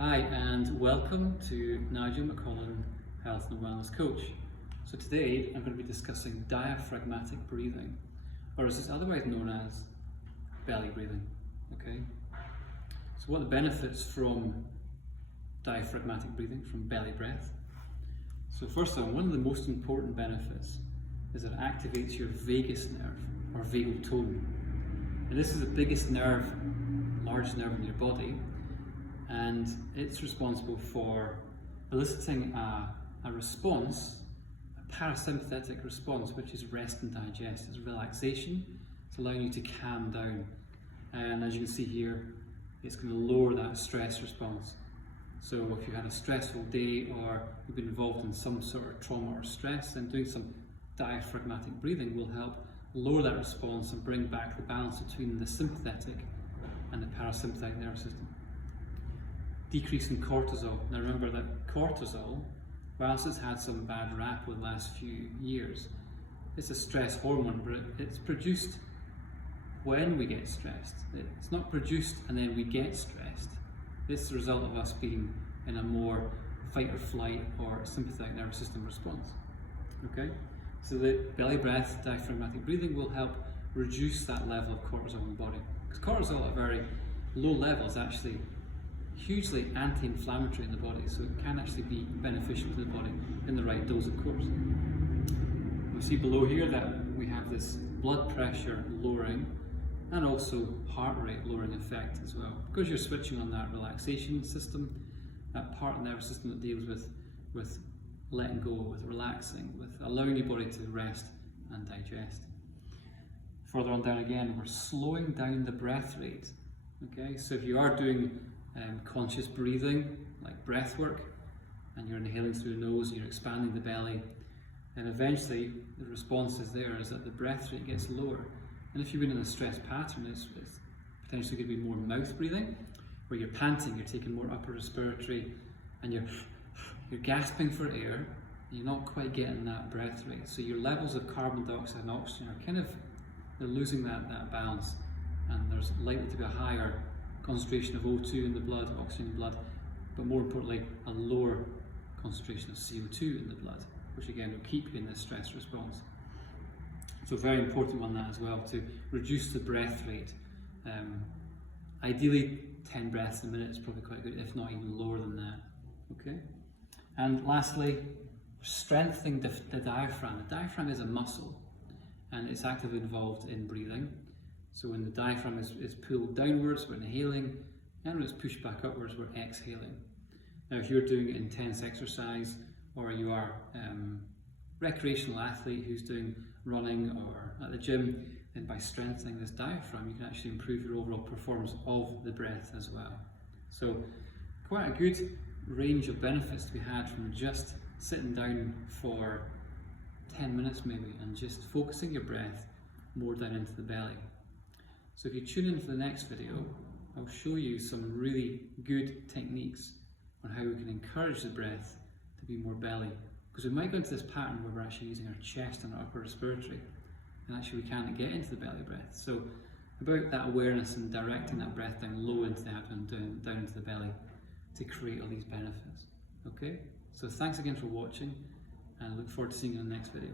Hi and welcome to Nigel McCollum, Health and Wellness Coach. So today I'm going to be discussing diaphragmatic breathing, or as it's otherwise known as belly breathing. Okay. So what are the benefits from diaphragmatic breathing, from belly breath? So first of all, one of the most important benefits is that it activates your vagus nerve or vagal tone. And this is the biggest nerve, large nerve in your body, and it's responsible for eliciting a response, a parasympathetic response, which is rest and digest. It's relaxation. It's allowing you to calm down. And as you can see here, it's going to lower that stress response. So if you had a stressful day or you've been involved in some sort of trauma or stress, then doing some diaphragmatic breathing will help lower that response and bring back the balance between the sympathetic and the parasympathetic nervous system. Decrease in cortisol. Now remember that cortisol, whilst it's had some bad rap over the last few years, it's a stress hormone, but it's produced when we get stressed. It's not produced and then we get stressed. It's the result of us being in a more fight or flight or sympathetic nervous system response. Okay? So the belly breath, diaphragmatic breathing will help reduce that level of cortisol in the body. Because cortisol at a very low level is actually hugely anti-inflammatory in the body, so it can actually be beneficial to the body in the right dose, of course. You see below here that we have this blood pressure lowering and also heart rate lowering effect as well, because you're switching on that relaxation system, that part of the nervous system that deals with letting go, with relaxing, with allowing your body to rest and digest. Further on down again, we're slowing down the breath rate. Okay, so if you are doing conscious breathing, like breath work, and you're inhaling through the nose and you're expanding the belly, and eventually the response is that the breath rate gets lower. And if you've been in a stress pattern, it's potentially going to be more mouth breathing, where you're panting, you're taking more upper respiratory, and you're gasping for air, and you're not quite getting that breath rate. So your levels of carbon dioxide and oxygen are they're losing that balance, and there's likely to be a higher concentration of O2 in the blood, oxygen in the blood, but more importantly, a lower concentration of CO2 in the blood, which again will keep you in this stress response. So very important on that as well, to reduce the breath rate. Ideally 10 breaths a minute is probably quite good, if not even lower than that. Okay. And lastly, strengthening the diaphragm. The diaphragm is a muscle and it's actively involved in breathing. So when the diaphragm is pulled downwards, we're inhaling, and when it's pushed back upwards, we're exhaling. Now if you're doing intense exercise, or you are a recreational athlete who's doing running or at the gym, then by strengthening this diaphragm, you can actually improve your overall performance of the breath as well. So quite a good range of benefits to be had from just sitting down for 10 minutes maybe, and just focusing your breath more down into the belly. So if you tune in for the next video, I'll show you some really good techniques on how we can encourage the breath to be more belly. Because we might go into this pattern where we're actually using our chest and our upper respiratory, and actually we can't get into the belly breath. So about that awareness and directing that breath down low into the abdomen, down into the belly, to create all these benefits. Okay? So thanks again for watching, and I look forward to seeing you in the next video.